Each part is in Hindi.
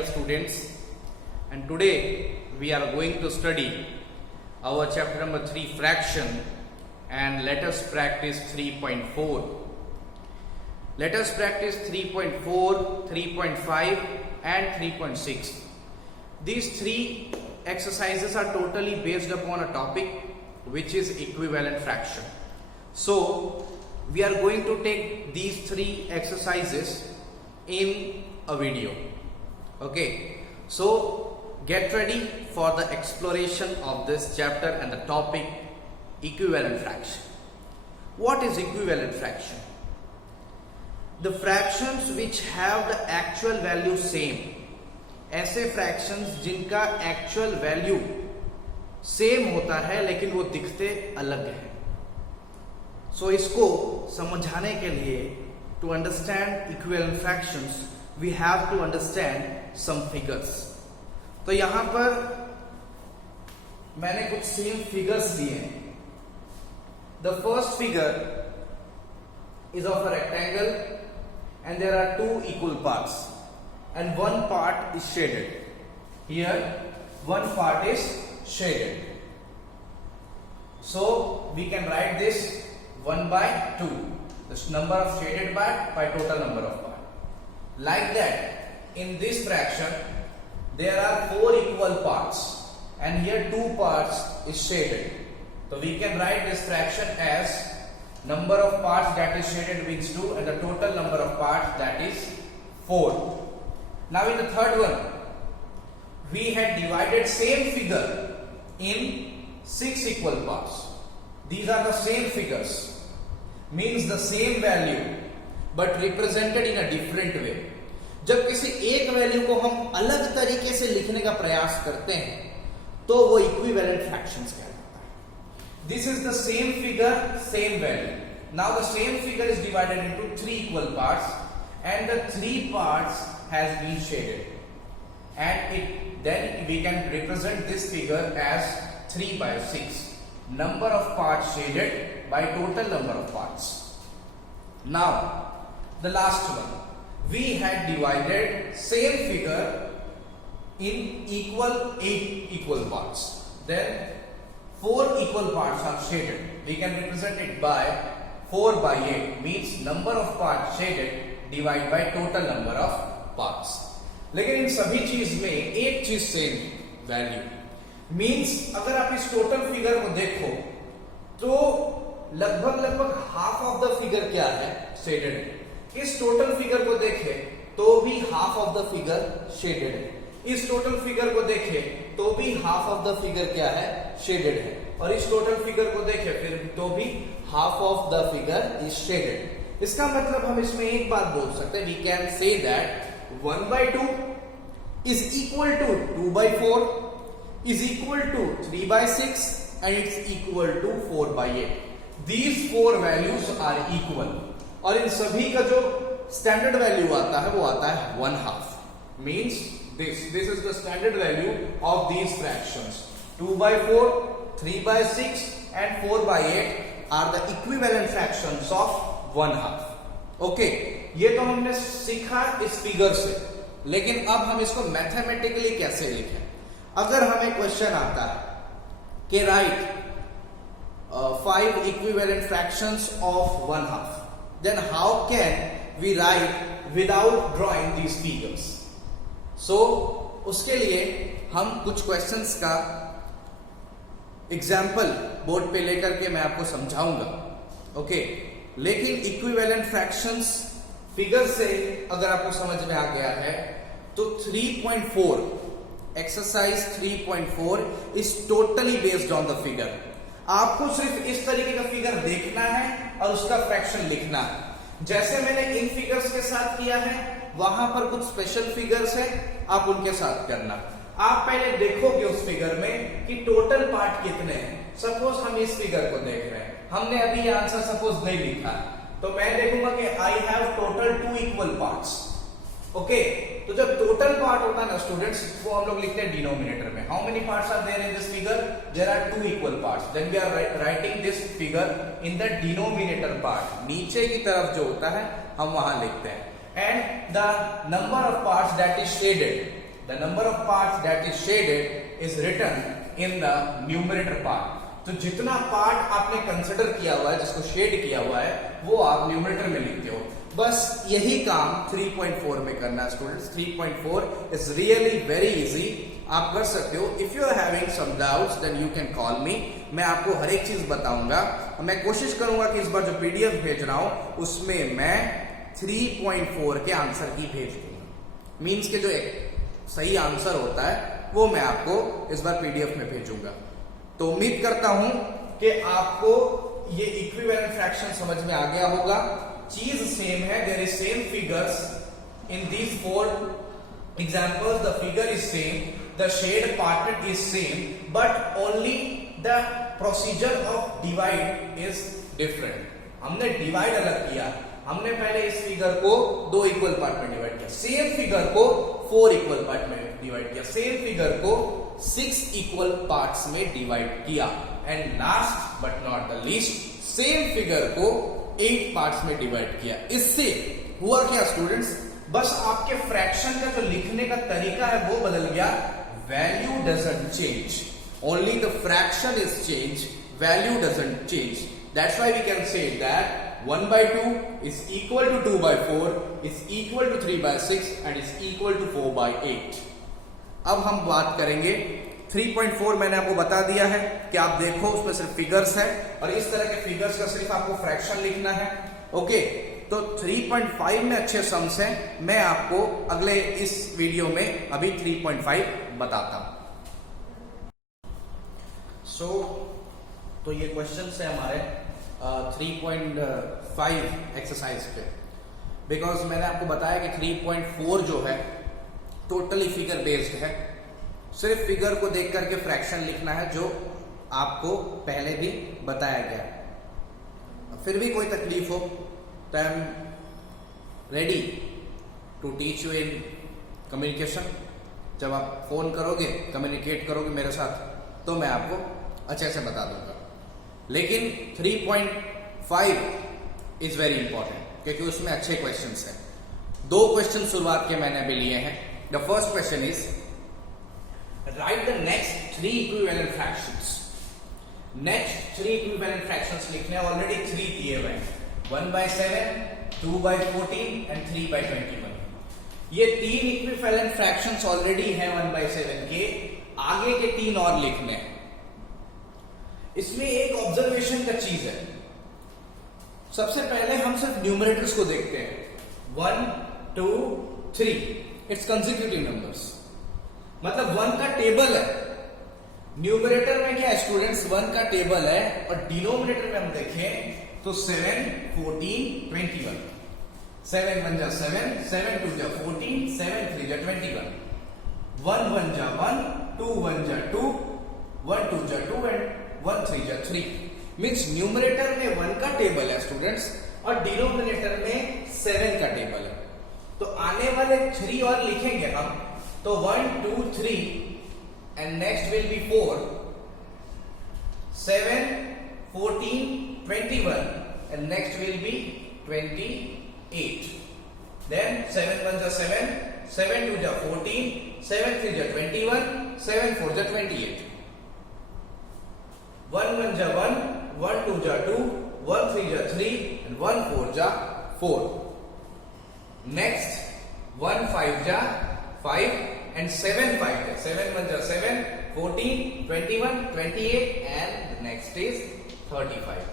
dear students, and today we are going to study our chapter number 3 fraction, and let us practice 3.4. Let us practice 3.4, 3.5 and 3.6. These three exercises are totally based upon a topic which is equivalent fraction. So we are going to take these three exercises in a video. Okay, so get ready for the exploration of this chapter and the topic equivalent fraction. What is equivalent fraction? The fractions which have the actual value same, ऐसे fractions जिनका actual value same होता है लेकिन वो दिखते अलग हैं. So इसको समझाने के लिए, to understand equivalent fractions, we have to understand some figures. तो यहाँ पर मैंने कुछ same figures दिए हैं. The first figure is of a rectangle and there are two equal parts and one part is shaded. Here one part is shaded. So we can write this 1 by 2. This number of shaded part by total number of part. Like that, in this fraction, there are 4 equal parts and here 2 parts is shaded. So we can write this fraction as number of parts that is shaded means 2 and the total number of parts that is 4. Now in the third one, we had divided same figure in 6 equal parts. These are the same figures. Means the same value but represented in a different way. जब किसी एक वैल्यू को हम अलग तरीके से लिखने का प्रयास करते हैं तो वो इक्विवेलेंट फ्रैक्शंस कहलाता है. This is the same figure, same value. Now the same figure is divided into 3 equal parts and the 3 parts has been shaded. And then we can represent this figure as 3 by 6. Number of parts shaded by total number of parts. Now the last one, we had divided same figure in 8 equal parts. Then 4 equal parts are shaded. We can represent it by 4 by 8 means number of parts shaded divided by total number of parts. लेकिन इन सभी चीज में एक चीज सेम वैल्यू मींस अगर आप इस टोटल फिगर को देखो तो लगभग हाफ ऑफ द फिगर क्या है, शेडेड है. इस टोटल फिगर को देखें तो भी half of the figure shaded है. इस टोटल फिगर को देखें तो भी हाफ ऑफ द फिगर क्या है, शेडेड है. और इस टोटल फिगर को देखें फिर तो भी half of the figure is shaded. इसका मतलब हम इसमें एक बात बोल सकते हैं, we can say that 1 by 2 is equal to 2 by 4 is equal to 3 by 6 and it's equal to 4 by 8. These 4 values are equal. और इन सभी का जो स्टैंडर्ड वैल्यू आता है वो आता है 1/2. Means this is the standard value of these fractions. 2 by 4, 3 by 6 and 4 by 8 are the equivalent fractions of 1/2. Okay, ये तो हमने सीखा इस फिगर से, लेकिन अब हम इसको मैथमेटिकली कैसे लिखें. अगर हमें क्वेश्चन आता है कि right 5 equivalent fractions of 1/2, then how can we write without drawing these figures? So उसके लिए हम कुछ क्वेश्चंस का एग्जाम्पल बोर्ड पे लेकर के मैं आपको समझाऊंगा. ओके, लेकिन इक्विवेलेंट फ्रैक्शंस फिगर से अगर आपको समझ में आ गया है तो 3.4 exercise 3.4 is totally based on the figure. आपको सिर्फ इस तरीके का फिगर देखना है और उसका फ्रैक्शन लिखना है. जैसे मैंने इन फिगर्स के साथ किया है वहां पर कुछ स्पेशल फिगर्स है, आप उनके साथ करना. आप पहले देखोगे उस फिगर में कि टोटल पार्ट कितने हैं. सपोज हम इस फिगर को देख रहे हैं, हमने अभी ये आंसर सपोज नहीं लिखा तो मैं देखूंगा कि I have total 2 equal parts. Okay, तो जब टोटल पार्ट होता है ना स्टूडेंट्स, वो हम लोग लिखते हैं डिनोमिनेटर में. How many parts are there in this figure? There are 2 equal parts. Then we are writing this figure in the denominator part. नीचे की तरफ जो होता है हम वहां लिखते हैं. And the number of parts that is shaded the number of parts that is shaded is written in the numerator part. तो जितना पार्ट आपने कंसिडर किया हुआ है, जिसको शेड किया हुआ है, वो आप न्यूमरेटर में लिखते हो. बस यही काम 3.4 में करना है students. 3.4 is really very easy, आप कर सकते हो. If you are having some doubts then you can call me. मैं आपको हर एक चीज बताऊंगा. मैं कोशिश करूंगा कि इस बार जो पीडीएफ भेज रहा हूं उसमें मैं 3.4 के आंसर की भेज दूंगा. मीन्स के जो एक सही आंसर होता है वो मैं आपको इस बार पीडीएफ में भेजूंगा. तो उम्मीद करता हूं कि आपको ये इक्विवेलेंट फ्रैक्शन समझ में आ गया होगा. चीज सेम है, there is same figures in these 4 examples. The figure is same, the shade parted is same, but only the procedure of divide is different. हमने डिवाइड अलग किया. हमने पहले इस फिगर को 2 इक्वल पार्ट में डिवाइड किया, सेम फिगर को 4 इक्वल पार्ट में डिवाइड किया, सेम फिगर को 6 इक्वल पार्ट्स में डिवाइड किया, and last but not the least same figure को 8 पार्ट्स में डिवाइड किया. इससे हुआ क्या स्टूडेंट्स, बस आपके फ्रैक्शन का जो लिखने का तरीका है वो बदल गया. Value doesn't change, only the fraction is change, value doesn't change. That's why we can say that 1/2 is equal to 2/4 is equal to 3/6 and is equal to 4/8. अब हम बात करेंगे 3.4. मैंने आपको बता दिया है कि आप देखो उसमें सिर्फ फिगर्स है और इस तरह के फिगर्स का सिर्फ आपको फ्रैक्शन लिखना है. ओके, तो 3.5 में अच्छे सम्स हैं. मैं आपको अगले इस वीडियो में अभी 3.5 बताता हूं. तो ये क्वेश्चन है हमारे 3.5 एक्सरसाइज पे. बिकॉज मैंने आपको बताया कि 3.4 जो है टोटली फिगर बेस्ड है. सिर्फ फिगर को देख करके फ्रैक्शन लिखना है, जो आपको पहले भी बताया गया. फिर भी कोई तकलीफ हो तो I am ready to teach you in communication. जब आप फोन करोगे, कम्युनिकेट करोगे मेरे साथ, तो मैं आपको अच्छे से बता दूंगा. लेकिन 3.5 इज वेरी इंपॉर्टेंट क्योंकि उसमें अच्छे क्वेश्चंस हैं. 2 क्वेश्चन शुरुआत के मैंने अभी लिए हैं. The first question is right the next 3 equivalent fractions. Next 3 equivalent fractions लिखने ऑलरेडी 3 दिए हुए हैं. 1/7, 2/14 एंड 3/21. ये 3 इक्विवेलेंट फ्रैक्शंस ऑलरेडी हैं 1/7 के. आगे के 3 और लिखने हैं. इसमें एक ऑब्जर्वेशन का चीज है. सबसे पहले हम सिर्फ न्यूमरेटर्स को देखते हैं. 1, 2, 3 इट्स कंसेक्यूटिव नंबर्स, मतलब 1 का टेबल है. न्यूमरेटर में क्या है स्टूडेंट्स, 1 का टेबल है, और डिनोमिनेटर में हम देखें तो 7, 14, 21. 7 1 जा 7, 7 2 जा 14, 7 3 जा 21. 1 1 जा 1, 2 1 जा 2, 1 2 जा 2 एंड 1 3 जा 3. मीन्स न्यूमरेटर में 1 का टेबल है स्टूडेंट्स और डिनोमिनेटर में 7 का टेबल है. तो आने वाले 3 और लिखेंगे हम. तो 1 2 3 and next will be 4, 7 14 21 and next will be 28. Then 7 1 जा 7, 7 2 जा 14, 7 3 जा 21, 7 4 जा 28. 1 1 जा 1, 1 2 जा 2, 1 3 जा 3 and 1 4 जा 4. Next 1 5 जा 5 and 7 5 जा 7 1 जा 7, 14 21 28 and the next is 35.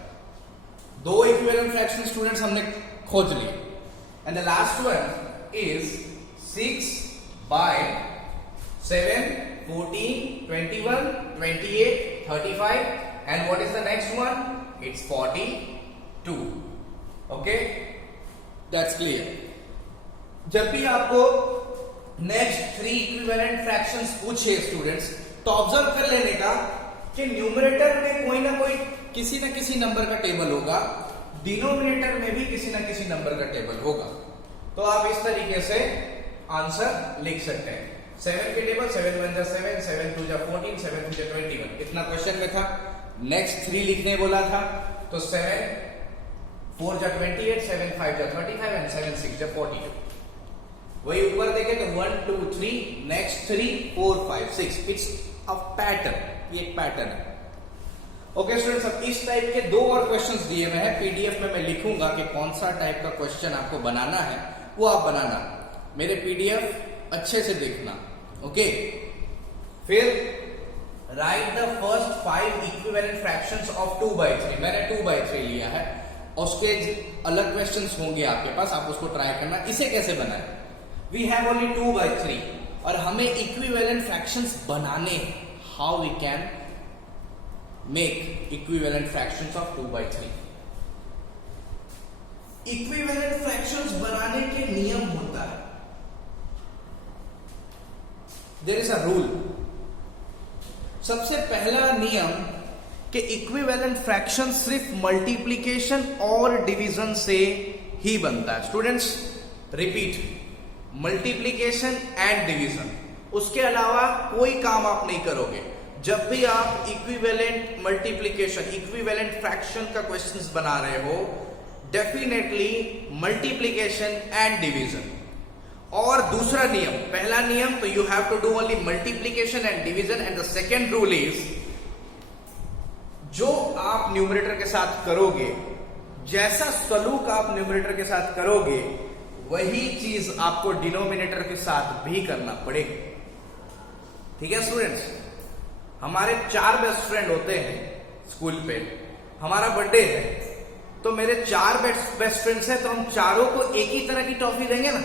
2 equivalent fraction students हमने खोज लिए. And the last one is 6/7, 14 21 28 35. And what is the next one? It's 42. Okay, that's clear. जब भी आपको नेक्स्ट 3 इक्विवेलेंट फ्रैक्शंस पूछे स्टूडेंट्स, तो ऑब्जर्व कर लेने का कि न्यूमरेटर में कोई ना कोई किसी ना किसी नंबर का टेबल होगा, डिनोमिनेटर में भी किसी ना किसी नंबर का टेबल होगा. तो आप इस तरीके से आंसर लिख सकते हैं. 7 के टेबल 7 1 जा 7, 7 2 जा 14, 7 3 जा 21. इतना क्वेश्चन में था. नेक्स्ट 3 लिखने बोला था, तो 7 4 जा 28, 7 5 जा 35 एंड 7 6 जा 42. वही ऊपर देखे तो 1 2 3 नेक्स्ट 3 4 5 6 इट्स अ पैटर्न, ये एक पैटर्न है। ओके स्टूडेंट्स, अब इस टाइप के 2 और क्वेश्चंस दिए हुए हैं, पीडीएफ में मैं लिखूंगा कि कौन सा टाइप का क्वेश्चन आपको बनाना है, वो आप बनाना, मेरे पीडीएफ अच्छे से देखना। ओके, फिर right the first 5 equivalent fractions of 2/3। मैंने 2/3 लिया है, उसके अलग क्वेश्चंस होंगे आपके पास, आप उसको ट्राई करना। इसे कैसे बनाए, वी हैव ओनली 2/3 और हमें इक्विवेलेंट फ्रैक्शंस बनाने, how we can make equivalent fractions of 2/3। Equivalent fractions बनाने के नियम होता है, देयर इज अ रूल। सबसे पहला नियम कि इक्विवेलेंट फ्रैक्शन सिर्फ मल्टीप्लिकेशन और डिवीजन से ही बनता है। Students repeat, multiplication and division, उसके अलावा कोई काम आप नहीं करोगे। जब भी आप इक्विवेलेंट मल्टीप्लिकेशन, इक्विवेलेंट फ्रैक्शन का क्वेश्चंस बना रहे हो, डेफिनेटली मल्टीप्लिकेशन एंड डिवीजन। और दूसरा नियम, पहला नियम तो you have to do only multiplication and division, and the second rule is जो आप न्यूमरेटर के साथ करोगे, जैसा सलूक आप न्यूमरेटर के साथ करोगे, वही चीज आपको डिनोमिनेटर के साथ भी करना पड़ेगा। ठीक है स्टूडेंट्स, हमारे 4 बेस्ट फ्रेंड होते हैं स्कूल पे, हमारा बर्थडे है तो मेरे 4 बेस्ट फ्रेंड्स हैं, तो हम चारों को एक ही तरह की टॉफी देंगे ना।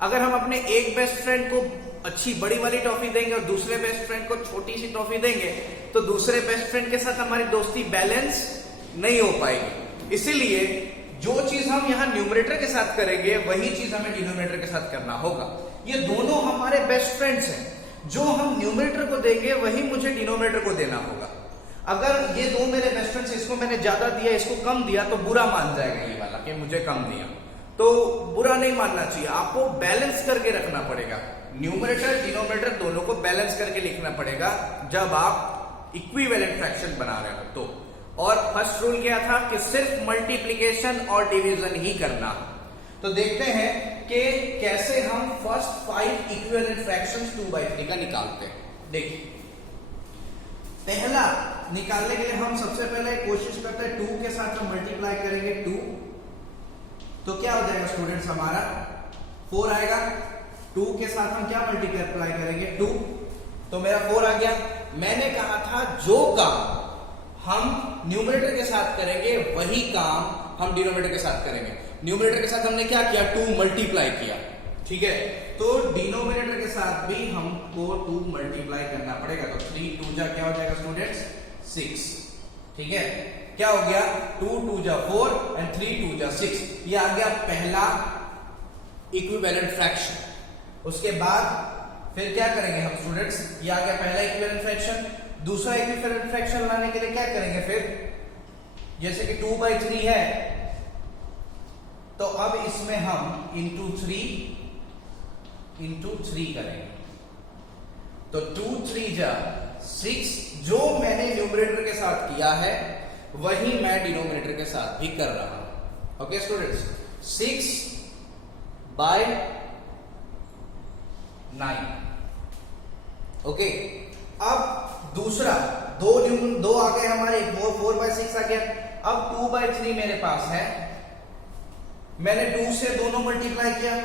अगर हम अपने एक बेस्ट फ्रेंड को अच्छी बड़ी वाली टॉफी देंगे और दूसरे बेस्ट फ्रेंड को छोटी सी टॉफी देंगे, तो दूसरे बेस्ट फ्रेंड के साथ हमारी दोस्ती बैलेंस नहीं हो पाएगी। इसीलिए जो चीज हम यहां न्यूमरेटर के साथ करेंगे, वही चीज हमें डिनोमिनेटर के साथ करना होगा। ये दोनों हमारे बेस्ट फ्रेंड्स हैं, जो हम न्यूमरेटर को देंगे वही मुझे डिनोमिनेटर को देना होगा। अगर ये 2 मेरे बेस्ट फ्रेंड्स, इसको मैंने ज्यादा दिया, इसको कम दिया, तो बुरा मान जाएगा ये वाला कि मुझे कम दिया, तो बुरा नहीं मानना चाहिए। आपको बैलेंस करके रखना पड़ेगा, न्यूमरेटर डिनोमिनेटर दोनों को बैलेंस करके लिखना पड़ेगा जब आप इक्विवेलेंट फ्रैक्शन बना रहे हो तो। और फर्स्ट रूल क्या था कि सिर्फ मल्टीप्लिकेशन और डिवीजन ही करना। तो देखते हैं कि कैसे हम फर्स्ट 5 इक्विवेलेंट फ्रैक्शंस 2/3 का निकालते हैं। देखिए, पहला निकालने के लिए हम सबसे पहले कोशिश करते हैं 2 के साथ हम मल्टीप्लाई करेंगे 2, तो क्या हो जाएगा स्टूडेंट्स, हमारा 4 आएगा। 2 के साथ हम क्या मल्टीप्लाई करेंगे 2, तो मेरा 4 आ गया। मैंने कहा था जो काम हम न्यूमरेटर के साथ करेंगे वही काम हम डिनोमिनेटर के साथ करेंगे। न्यूमरेटर के साथ हमने क्या किया, 2 मल्टीप्लाई किया, ठीक है। तो डिनोमिनेटर के साथ भी हमको 2 मल्टीप्लाई करना पड़ेगा। तो 3 2 जा क्या हो जाएगा स्टूडेंट्स 6, ठीक है। क्या हो गया 2 2 जा 4 एंड 3 2 जा 6, ये आ गया पहला इक्विवेलेंट फ्रैक्शन। उसके बाद फिर क्या करेंगे हम स्टूडेंट्स, ये आ गया पहला इक्विवेलेंट फ्रैक्शन। दूसरा इक्विवेलेंट फ्रैक्शन लाने के लिए क्या करेंगे फिर, जैसे कि 2/3 है, तो अब इसमें हम इंटू 3 करेंगे। तो 2 3 जा 6, जो मैंने न्यूमरेटर के साथ किया है वही मैं डिनोमिनेटर के साथ भी कर रहा हूं। Okay students, 6/9। ओके, अब दूसरा 2 आ गए हमारे, 4/6 आ गया। अब 2/3 मेरे पास है, मैंने 2 से दोनों मल्टीप्लाई किया,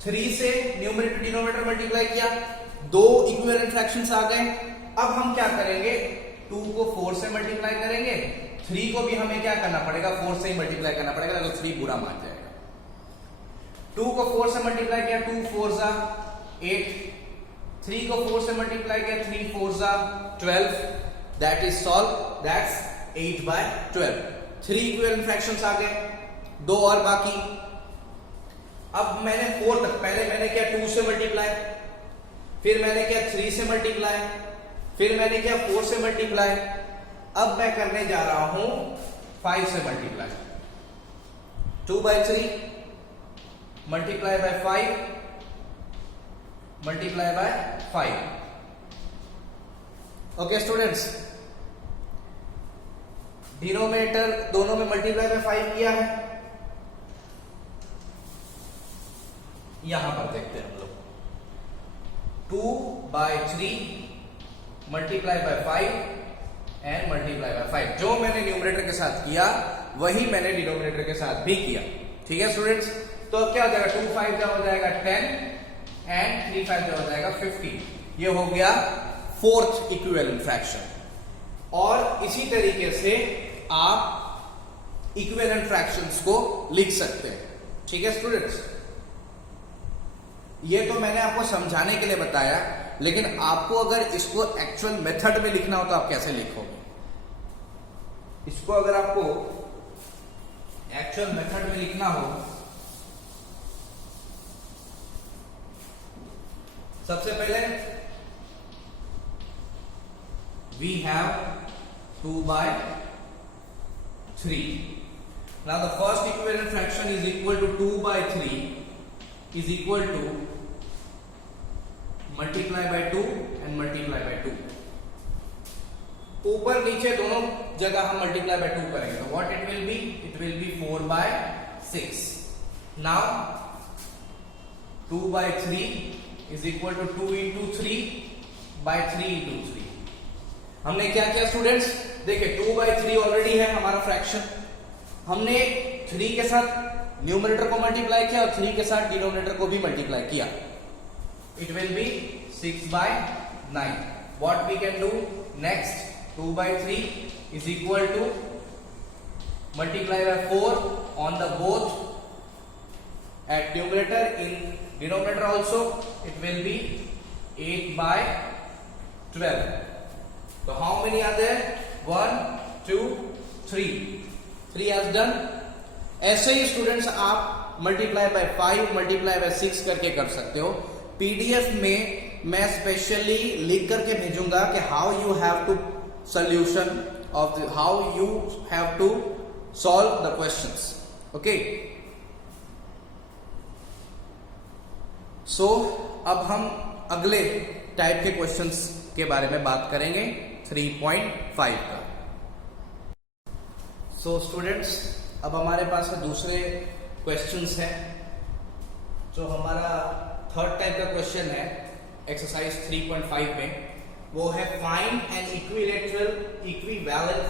3 से न्यूमरेटर डिनोमिनेटर मल्टीप्लाई किया, 2 इक्विवेलेंट फ्रैक्शंस आ गए। अब हम क्या करेंगे, 2 को 4 से मल्टीप्लाई करेंगे, 3 को भी हमें क्या करना पड़ेगा, 4 से ही मल्टीप्लाई करना पड़ेगा, तो 3 बुरा मान जाएगा। 2 को 4 से मल्टीप्लाई किया, 2 4 जा 8, 3 को 4 से मल्टीप्लाई किया, 3 4 जा 12, that is solve, that's 8/12। 3 equivalent fractions आ गए, 2 और बाकी। अब मैंने 4 तक, पहले मैंने किया 2 से मल्टीप्लाई, फिर मैंने किया 3 से मल्टीप्लाई, फिर मैंने किया 4 से मल्टीप्लाई, अब मैं करने जा रहा हूं 5 से multiply. 2/3 multiply by 5 multiply by 5। Okay students, denominator दोनों में मल्टीप्लाई बाय 5 किया है, यहां पर देखते हैं हम लोग 2/3 multiply by 5 and multiply by 5। जो मैंने न्यूमरेटर के साथ किया वही मैंने डिनोमिनेटर के साथ भी किया। ठीक है स्टूडेंट्स, तो अब क्या हो जाएगा 2 5 क्या हो जाएगा 10 एंड 3 5 क्या हो जाएगा 15। ये हो गया फोर्थ इक्विवेलेंट फ्रैक्शन। और इसी तरीके से आप इक्विवेलेंट फ्रैक्शंस को लिख सकते हैं। ठीक है स्टूडेंट्स, ये तो मैंने आपको समझाने के लिए बताया, लेकिन आपको अगर इसको एक्चुअल मेथड में लिखना हो तो आप कैसे लिखोगे? इसको अगर आपको एक्चुअल मेथड में लिखना हो, सबसे पहले we have 2/3। Now the first equivalent fraction is equal to 2/3 is equal to multiply by 2 and multiply by 2। ऊपर नीचे दोनों जगह हम multiply by 2 करेंगे तो what it will be? It will be 4/6। Now 2/3 is equal to 2 into 3 by 3 into 3। हमने क्या किया स्टूडेंट्स? देखिए 2/3 ऑलरेडी है हमारा फ्रैक्शन, हमने 3 के साथ न्यूमरेटर को मल्टीप्लाई किया और 3 के साथ डिनोमिनेटर को भी मल्टीप्लाई किया। It will be 6/9। What we can do next? 2/3 is equal to multiply by 4 on the both at numerator, in denominator also it will be 8/12। तो how many are there? 1 2 3 3 has done. ऐसे ही स्टूडेंट्स आप मल्टीप्लाई बाय 5 मल्टीप्लाई बाय 6 करके कर सकते हो। पीडीएफ में मैं स्पेशली लिख करके भेजूंगा कि how you have to solution of how you have to solve the questions. Okay, so अब हम अगले टाइप के क्वेश्चंस के बारे में बात करेंगे 3.5 का। सो स्टूडेंट्स, अब हमारे पास दूसरे क्वेश्चंस हैं। जो हमारा थर्ड टाइप का क्वेश्चन है एक्सरसाइज 3.5 में, वो है find N equivalent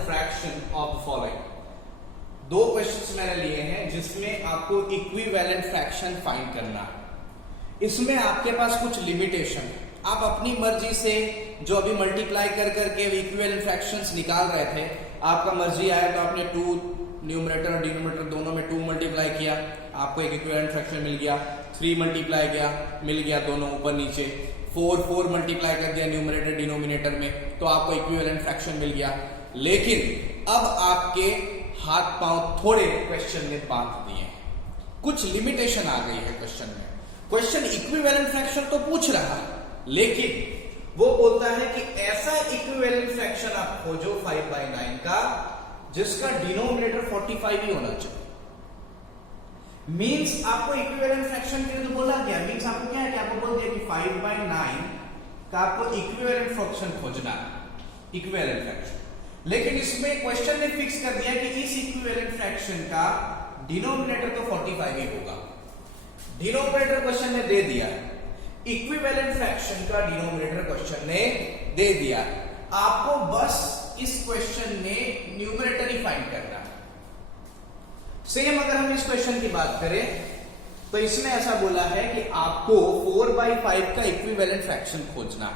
fraction of the following. दो क्वेश्चंस मैंने लिए हैं जिसमें आपको इक्विवेलेंट फ्रैक्शन फाइंड करना है। इसमें आपके पास कुछ लिमिटेशन है, आप अपनी मर्जी से जो अभी मल्टीप्लाई कर करके इक्विवेलेंट फ्रैक्शंस निकाल रहे थे, आपका मर्जी आया तो आपने 2 न्यूमरेटर और डिनोमिनेटर दोनों में 2 मल्टीप्लाई किया, आपको एक इक्विवेलेंट फ्रैक्शन मिल गया। 3 मल्टीप्लाई किया, मिल गया दोनों ऊपर नीचे। 4 मल्टीप्लाई कर दिया न्यूमरेटर डिनोमिनेटर में, तो आपको इक्विवेलेंट फ्रैक्शन मिल गया। लेकिन अब आपके हाथ पांव थोड़े क्वेश्चन ने बांध दिए हैं, कुछ लिमिटेशन आ गई है क्वेश्चन में। क्वेश्चन इक्विवेलेंट फ्रैक्शन तो पूछ रहा है, लेकिन वो बोलता है कि ऐसा इक्विवेलेंट फ्रैक्शन आप खोजो 5/9 का जिसका डिनोमिनेटर 45 ही होना चाहिए। मींस आपको इक्विवेलेंट फ्रैक्शन के लिए तो बोला गया, मींस आपको क्या है कि आपको बोल दिया कि 5/9 का आपको इक्विवेलेंट फ्रैक्शन खोजना है, इक्विवेलेंट फ्रैक्शन। लेकिन इसमें क्वेश्चन ने फिक्स कर दिया कि इस इक्विवेलेंट फ्रैक्शन का डिनोमिनेटर तो 45 ही होगा। डिनोमिनेटर क्वेश्चन ने दे दिया, इक्विवेलेंट फ्रैक्शन का डिनोमिनेटर क्वेश्चन ने दे दिया। आपको बस इस क्वेश्चन में न्यूमरेटर ही फाइंड करना है। सेम अगर हम इस क्वेश्चन की बात करें तो इसमें ऐसा बोला है कि आपको 4/5 का इक्विवेलेंट फ्रैक्शन खोजना है।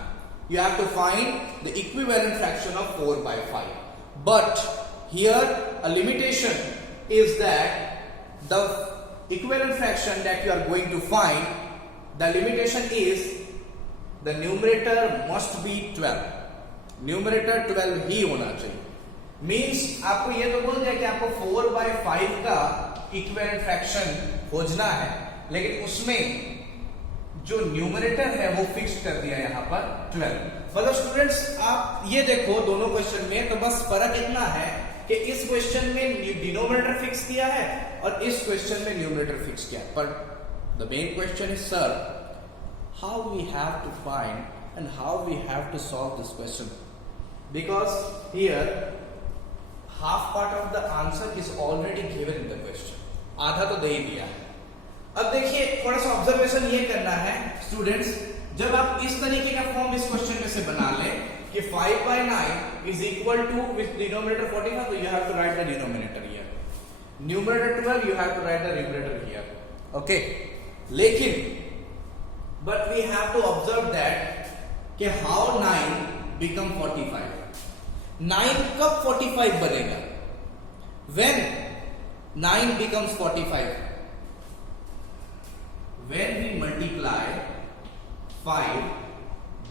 You have to find the equivalent fraction of 4/5, but here a limitation is that the equivalent fraction that you are going to find, the limitation is the numerator must be 12, numerator 12 ही होना चाहिए। मींस आपको ये तो बोल दिया कि आपको 4/5 का इक्विवेलेंट फ्रैक्शन खोजना है, लेकिन उसमें जो न्यूमरेटर है वो फिक्स कर दिया यहां पर 12। मतलब स्टूडेंट्स आप ये देखो दोनों क्वेश्चन में, तो बस फर्क इतना है कि इस क्वेश्चन में डिनोमिनेटर फिक्स किया है और इस क्वेश्चन में न्यूमरेटर फिक्स किया। पर the main question is, sir, how we have to find and how we have to solve this question? Because here half part of the answer is already given in the question, आधा तो दे ही दिया है। अब देखिए थोड़ा सा ऑब्जर्वेशन ये करना है स्टूडेंट्स, जब आप इस तरीके का फॉर्म इस क्वेश्चन में से बना लें कि 5/9 is equal to with denominator 45, तो you have to write the denominator here, numerator 12 you have to write the numerator here, okay. लेकिन but we have to observe that कि हाउ 9 बिकम 45, 9 कब 45 बनेगा, when 9 becomes 45, when we multiply 5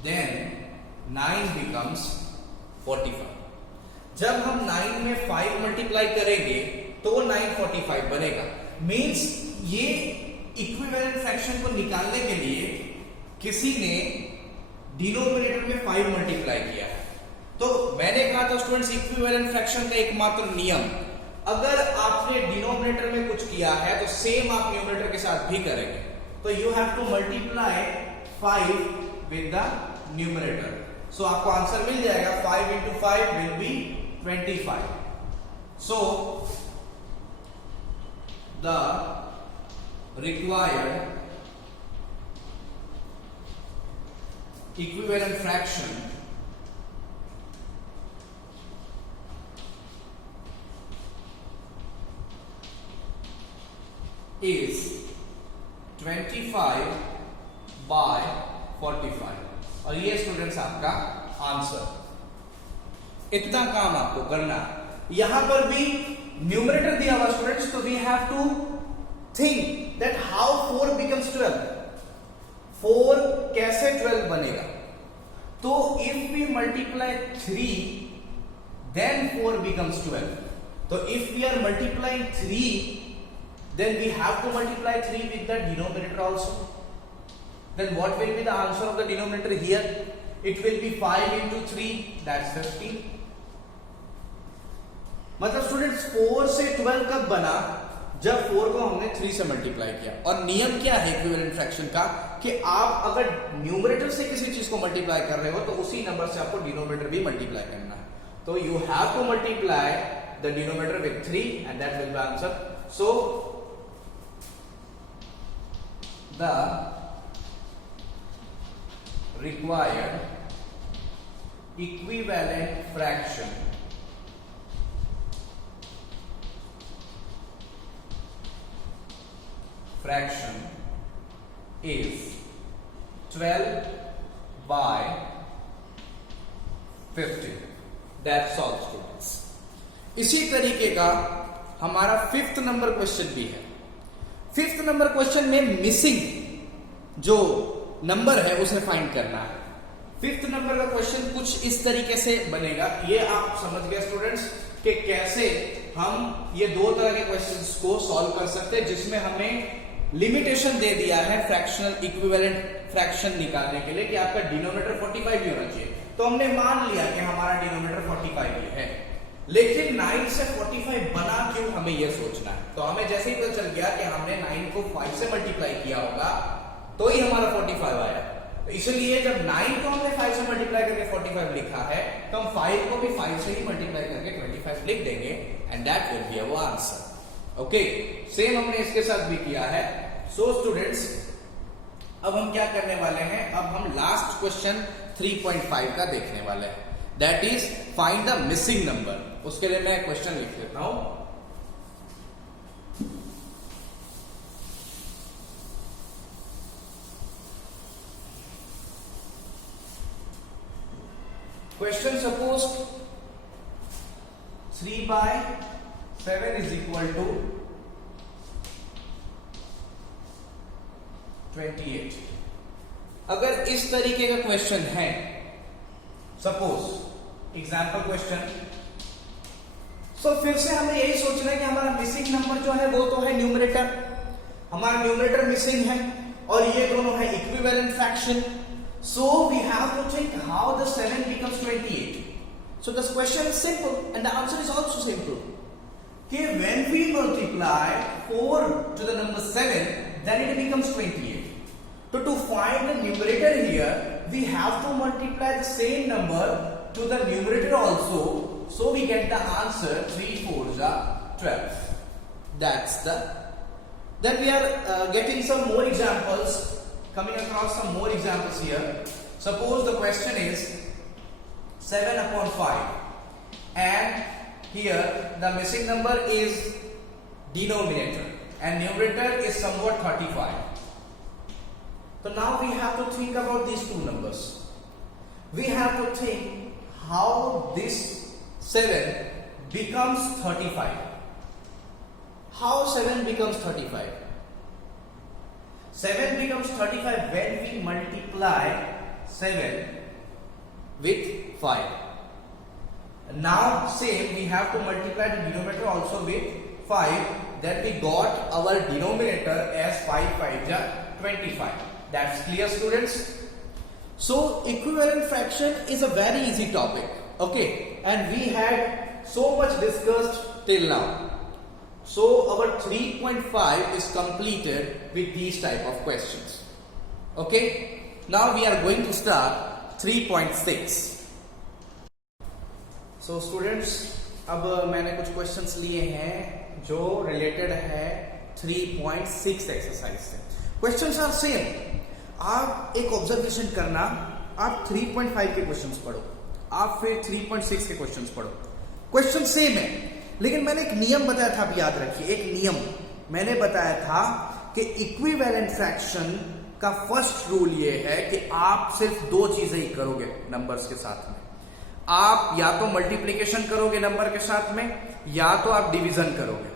then 9 becomes 45। जब हम 9 में 5 मल्टीप्लाई करेंगे तो 9 45 बनेगा। मींस ये इक्विवेलेंट फ्रैक्शन को निकालने के लिए किसी ने डिनोमिनेटर में 5 मल्टीप्लाई किया है। तो मैंने कहा था स्टूडेंट्स इक्विवेलेंट फ्रैक्शन का एकमात्र नियम, अगर आपने डिनोमिनेटर में कुछ किया है तो सेम आप न्यूमरेटर के साथ भी करेंगे। तो you have to multiply 5 with the numerator, so आपको आंसर मिल जाएगा 5 into 5 will be 25। So the required equivalent fraction is 25 by 45, और ये स्टूडेंट्स आपका आंसर। इतना काम आपको करना है। यहां पर भी न्यूमरेटर दिया हुआ स्टूडेंट्स, तो we have to think that how 4 becomes 12, 4 कैसे 12 बनेगा। तो if we multiply 3 then 4 becomes 12। तो if we are multiplying 3 then we have to multiply 3 with the denominator also। Then what will be the answer of the denominator here? It will be 5 into 3, that's 15। मतलब स्टूडेंट्स 4 से 12 कब बना, जब 4 को हमने 3 से मल्टीप्लाई किया। और नियम क्या है इक्विवेलेंट फ्रैक्शन का, कि आप अगर न्यूमरेटर से किसी चीज को मल्टीप्लाई कर रहे हो तो उसी नंबर से आपको डिनोमिनेटर भी मल्टीप्लाई करना है। तो you have to multiply the denominator with 3 and that will B answer. So the required equivalent fraction is 12 by 50। That's all students। इसी तरीके का हमारा 5th नंबर क्वेश्चन भी है। 5th नंबर क्वेश्चन में मिसिंग जो नंबर है उसे फाइंड करना है। 5th नंबर का क्वेश्चन कुछ इस तरीके से बनेगा, ये आप समझ गए स्टूडेंट्स कि कैसे हम ये दो तरह के क्वेश्चंस को सॉल्व कर सकते हैं, जिसमें हमें लिमिटेशन दे दिया है फ्रैक्शनल इक्विवेलेंट फ्रैक्शन निकालने के लिए कि आपका डिनोमिनेटर 45 ही होना चाहिए। तो हमने मान लिया कि हमारा डिनोमिनेटर 45 ही है, लेकिन 9 से 45 बना क्यों, हमें यह सोचना है। तो हमें जैसे ही पता चल गया कि हमने 9 को 5 से मल्टीप्लाई किया होगा तो ही हमारा 45 आया। तो इसलिए जब 9 को हमने 5 से मल्टीप्लाई करके 45 लिखा है, तो हम 5 को भी 5 से ही मल्टीप्लाई करके 25 लिख देंगे and that will be our answer. Okay, same हमने इसके साथ भी किया है। सो स्टूडेंट्स, अब हम क्या करने वाले हैं, अब हम लास्ट क्वेश्चन 3.5 का देखने वाले हैं, that is find the missing number. उसके लिए मैं क्वेश्चन लिख देता हूं। Question suppose 3/7 is equal to 28। अगर इस तरीके का क्वेश्चन है, सपोज एग्जाम्पल क्वेश्चन, तो फिर से हमें यही सोचना है कि हमारा मिसिंग नंबर जो है वो तो है न्यूमरेटर, हमारा न्यूमरेटर मिसिंग है और ये दोनों है equivalent fraction. So we have to think how the 7 becomes 28. So this question is simple and the answer is also simple. Okay, when we multiply 4 to the number 7, then it becomes 28. So to find the numerator here, we have to multiply the same number to the numerator also. So we get the answer 3 4s are 12. That's the Then we are getting some more examples, coming across some more examples here. Suppose the question is 7 upon 5 and here the missing number is denominator and numerator is somewhat 35. So now we have to think about these two numbers. We have to think how this 7 becomes 35. How 7 becomes 35? 7 becomes 35 when we multiply 7 with 5. Now same, we have to multiply the denominator also with 5. Then we got our denominator as 5 5 ja 25. That's clear, students? So equivalent fraction is a very easy topic, okay, and we had so much discussed till now. So our 3.5 is completed with these type of questions. Okay, now we are going to start 3.6. So students, अब मैंने कुछ questions लिए हैं जो related है 3.6 exercise से. Questions are same. आप एक ऑब्जर्वेशन करना, आप 3.5 के क्वेश्चंस पढ़ो, आप फिर 3.6 के क्वेश्चंस पढ़ो, क्वेश्चन सेम है, लेकिन मैंने एक नियम बताया था, आप याद रखिए, एक नियम मैंने बताया था कि इक्विवेलेंट फ्रैक्शन का फर्स्ट रूल ये है कि आप सिर्फ दो चीजें ही करोगे नंबर्स के साथ में. आप या तो मल्टीप्लीकेशन करोगे नंबर के साथ में या तो आप डिवीजन करोगे.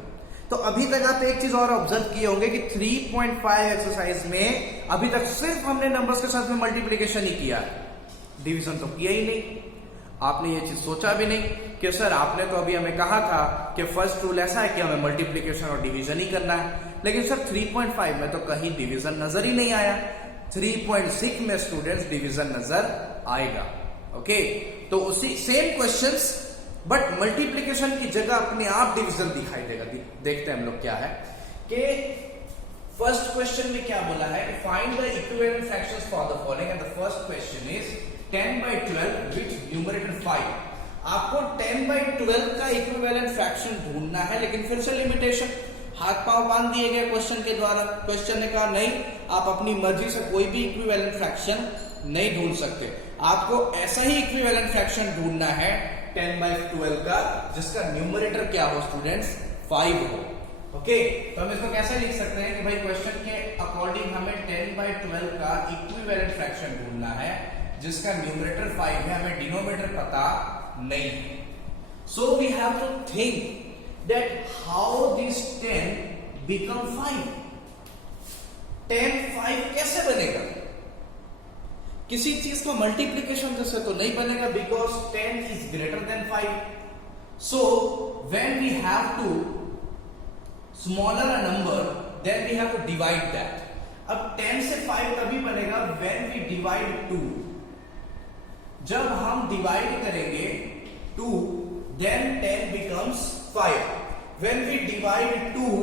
तो अभी तक आप एक चीज और ऑब्जर्व किए होंगे कि 3.5 एक्सरसाइज में अभी तक सिर्फ हमने नंबर्स के साथ में मल्टीप्लिकेशन ही किया है, डिवीजन तो किया ही नहीं. आपने ये चीज सोचा भी नहीं कि सर आपने तो अभी हमें कहा था कि फर्स्ट रूल ऐसा है कि हमें मल्टीप्लिकेशन और डिवीजन ही करना है, लेकिन सर 3.5 में तो कहीं डिवीजन नजर ही नहीं आया. 3.6 में स्टूडेंट्स डिवीजन नजर आएगा. ओके, तो उसी सेम क्वेश्चंस बट मल्टीप्लिकेशन की जगह अपने आप डिवीजन दिखाई देगा. देखते हैं हम लोग क्या है कि फर्स्ट क्वेश्चन में क्या बोला है कि find the equivalent fractions for the following and the first question is 10/12 which numerator 5. आपको 10/12 का इक्विवेलेंट फ्रैक्शन ढूंढना है, लेकिन फिर से लिमिटेशन, हाथ पांव बांध दिए गए क्वेश्चन के द्वारा. क्वेश्चन ने कहा नहीं, आप अपनी मर्जी से कोई भी इक्विवेलेंट फ्रैक्शन नहीं ढूंढ सकते. आपको ऐसा ही इक्विवेलेंट फ्रैक्शन ढूंढना है 10/12 का जिसका न्यूमरेटर क्या हो स्टूडेंट्स, 5 हो. ओके, तो हम इसको कैसे लिख सकते हैं कि भाई क्वेश्चन के अकॉर्डिंग हमें 10/12 का इक्विवेलेंट फ्रैक्शन ढूंढना है जिसका न्यूमरेटर 5 है, हमें डिनोमिनेटर पता नहीं है. So we have to think that how this 10 become 5. 10 5 कैसे बनेगा? किसी चीज का मल्टीप्लीकेशन जैसे तो नहीं बनेगा, because 10 is greater than 5. So when we have to smaller a number then we have to divide that. अब 10 से 5 तभी बनेगा व्हेन वी डिवाइड 2. जब हम डिवाइड करेंगे 2 then 10 becomes 5. When we divide 2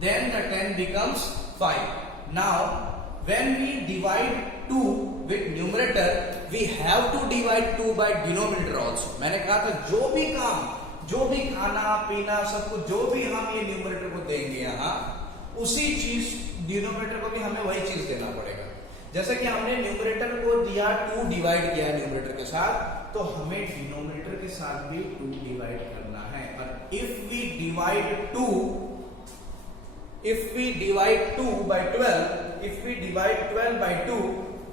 then the 10 becomes 5. Now when we divide 2 with numerator we have to divide 2 by denominator also. मैंने कहा था जो भी काम, जो भी खाना पीना सब कुछ जो भी हम ये न्यूमरेटर को देंगे यहाँ, उसी चीज डिनोमिनेटर को भी हमें वही चीज देना पड़ेगा. जैसे कि हमने न्यूमरेटर को दिया 2 डिवाइड किया न्यूमरेटर के साथ, तो हमें डिनोमिनेटर के साथ भी 2 डिवाइड करना है. और if we divide 2 by 12, if we divide 12 by 2,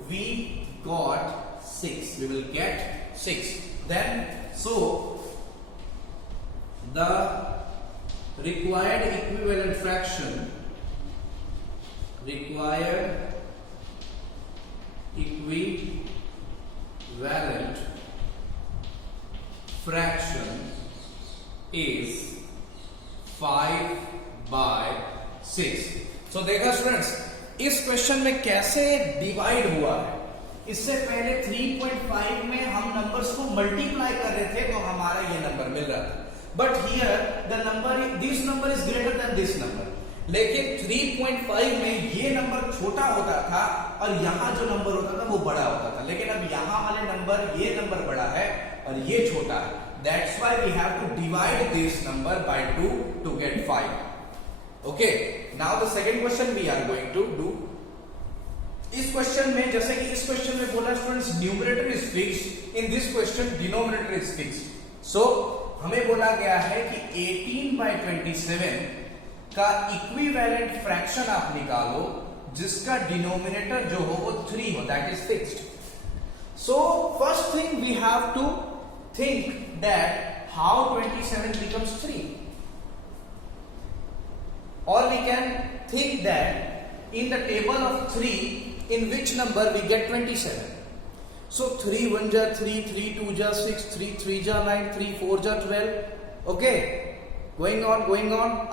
we got 6. We will get 6. Then, so the required equivalent fraction is 5/6. So देखा स्टूडेंट्स, इस क्वेश्चन में कैसे डिवाइड हुआ है. इससे पहले 3.5 में हम नंबर्स को मल्टीप्लाई कर रहे थे तो हमारा ये नंबर मिल रहा था. But here the number, this number is greater then this number. लेकिन 3.5 में ये नंबर छोटा होता था और यहाँ जो नंबर होता था वो बड़ा होता था. लेकिन अब यहाँ वाले नंबर, ये नंबर बड़ा है और ये छोटा है. That's why we have to divide this number by 2 to get 5. Okay, now the second question we are going to do. इस क्वेश्चन में, जैसे कि इस क्वेश्चन में बोला students numerator is fixed, in this question denominator is fixed. So हमें बोला गया है कि 18/27 का इक्विवेलेंट फ्रैक्शन आप निकालो जिसका डिनोमिनेटर जो हो वो 3 हो, that is fixed. So first thing we have to think that how 27 becomes 3, or we can think that in the table of 3 in which number we get 27. So 3 1 ja 3, 3 2 ja 6, 3 3 ja 9, 3 4 ja 12. Okay, going on,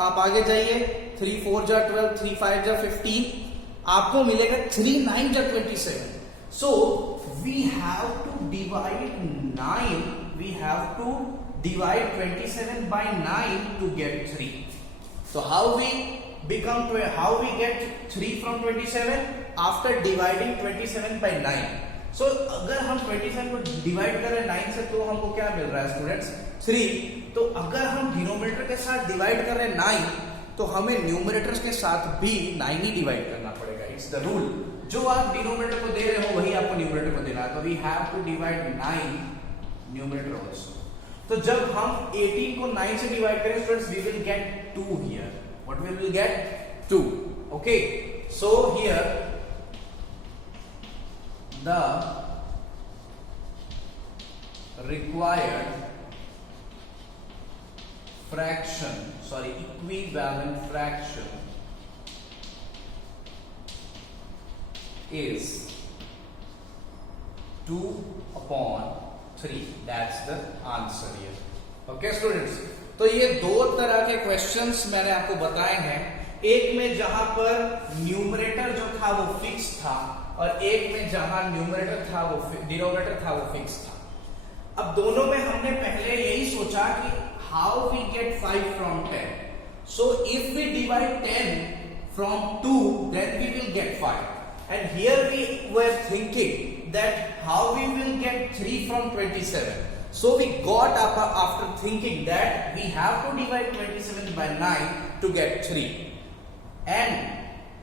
आप आगे जाइए। 3 4 ja 12, 3 5 ja 15, आपको मिलेगा 3 9 ja 27. So we have to divide 9, we have to divide 27 by 9 to get 3. So how we get 3 from 27? After dividing 27 by 9. So अगर हम 27 को डिवाइड करें 9 से तो हमको क्या मिल रहा है स्टूडेंट्स? 3। तो अगर हम डिनोमिनेटर के साथ डिवाइड कर रहे हैं 9, तो हमें न्यूमरेटर के साथ भी 9 ही डिवाइड करना पड़ेगा। It's the rule. जो आप डिनोमिनेटर को दे रहे हो वही आपको न्यूमरेटर को देना है। तो we have to divide 9 numerator also. तो जब हम 18 को 9 से डिवाइड करें students, we will get 2 here. What we will get? 2. Okay, so here the required fraction, equivalent fraction is 2/3. That's the answer here. Okay students, तो ये दो तरह के क्वेश्चंस मैंने आपको बताए हैं। एक में जहां पर न्यूमरेटर जो था वो फिक्स था, और एक में जहां न्यूमरेटर था वो डिनोमिनेटर था वो फिक्स था। अब दोनों में हमने पहले यही सोचा कि how we get 5 from 10. So if we divide 10 from 2 then we will get 5. And here we were thinking that how we will get 3 from 27. So we got up after thinking that we have to divide 27 by 9 to get 3. And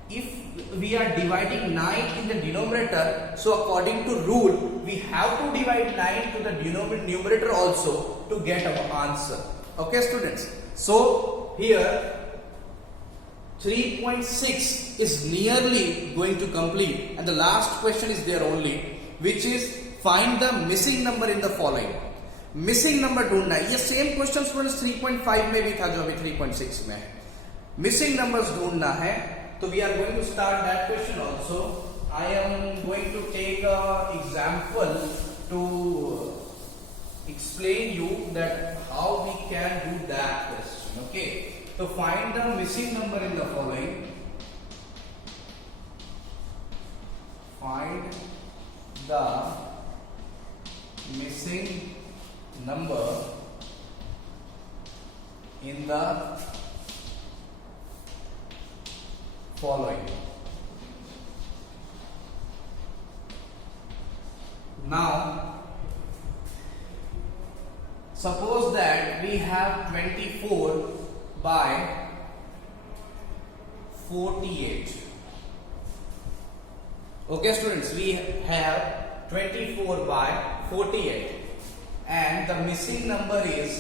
if we are dividing 9 in the denominator, so according to rule, we have to divide 9 to the numerator also to get our answer. Okay students, so here 3.6 is nearly going to complete, and the last question is there only, which is find the missing number in the following. Missing number ढूंढना है। ये सेम क्वेश्चन स्टूडेंट्स 3.5 में भी था जो अभी 3.6 में है। मिसिंग नंबर्स ढूंढना है, तो we are going to start that question also. I am going to take a example to explain you that how we can do that question. Okay, तो find the missing number in the following. Find the missing number in the following. Now suppose that we have 24 by 48. Okay students, we have 24 by 48. And the missing number is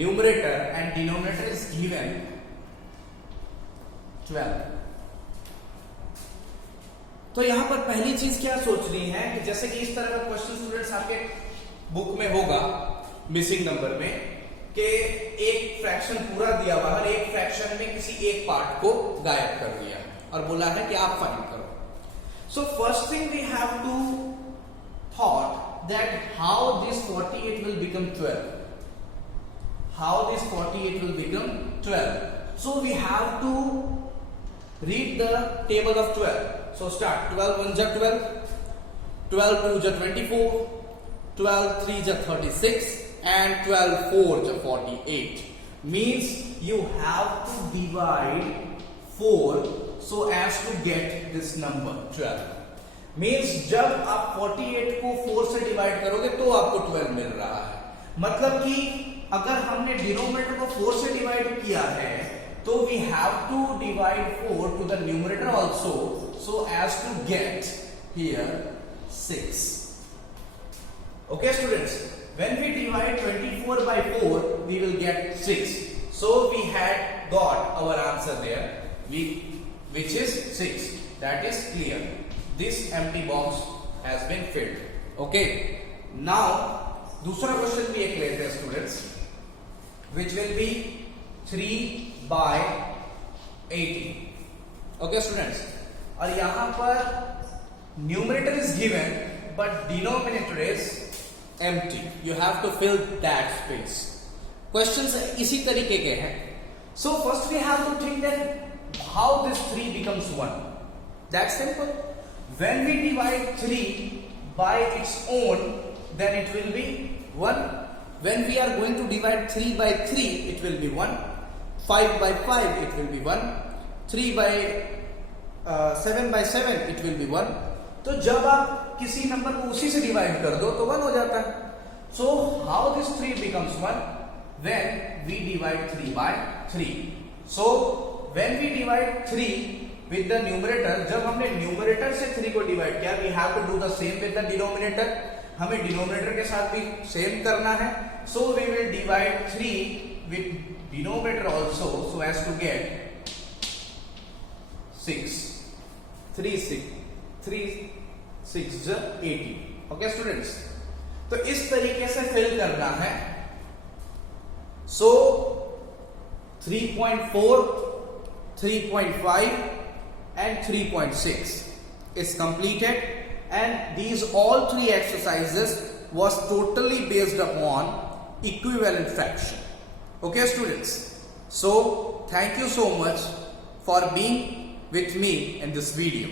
numerator and denominator is given 12. तो यहां पर पहली चीज क्या सोचनी है कि जैसे कि इस तरह का क्वेश्चन स्टूडेंट्स आपके बुक में होगा मिसिंग नंबर में, कि एक फ्रैक्शन पूरा दिया हुआ है, एक फ्रैक्शन में किसी एक पार्ट को गायब कर दिया और बोला है कि आप फाइंड करो। So first thing we have to thought that how this 48 will become 12. How this 48 will become 12. So we have to read the table of 12. So start. 12 1 ja 12, 12 2 ja 24, 12 3 ja 36, and 12 4 ja 48. Means you have to divide 4 so as to get this number 12. Means जब आप 48 को 4 से डिवाइड करोगे तो आपको 12 मिल रहा है। मतलब कि अगर हमने डिनोमिनेटर को 4 से डिवाइड किया है तो we have to divide 4 to the numerator also so as to get here 6. Okay students, when we divide 24 by 4 we will get 6. So we had got our answer there, which is 6. That is clear. This empty box has been filled. Okay. Now दूसरा क्वेश्चन भी एक लेते हैं students, which will be 3 by 80. Okay students, और यहां पर numerator is given but denominator is empty. You have to fill that space. Questions इसी तरीके के हैं. So first we have to think that how this 3 becomes 1. That's simple. When we divide 3 by its own, then it will be 1. When we are going to divide 3 by 3, it will be 1. 5 by 5, it will be 1. 3 by 7 by 7, it will be 1. तो जब आप किसी नंबर को उसी से डिवाइड कर दो तो 1 हो जाता है. So how this 3 becomes 1? When we divide 3 by 3. So when we divide 3 with the numerator, जब हमने न्यूमरेटर से 3 को डिवाइड किया, we have to do the same with the denominator. हमें डिनोमिनेटर के साथ भी सेम करना है. So we will divide 3 with denominator also so as to get 6. 3 6 80. Okay students, तो इस तरीके से फिल करना है. So 3.4, 3.5 and 3.6 is completed, and these all three exercises was totally based upon equivalent fraction. Okay students, so thank you so much for being with me in this video.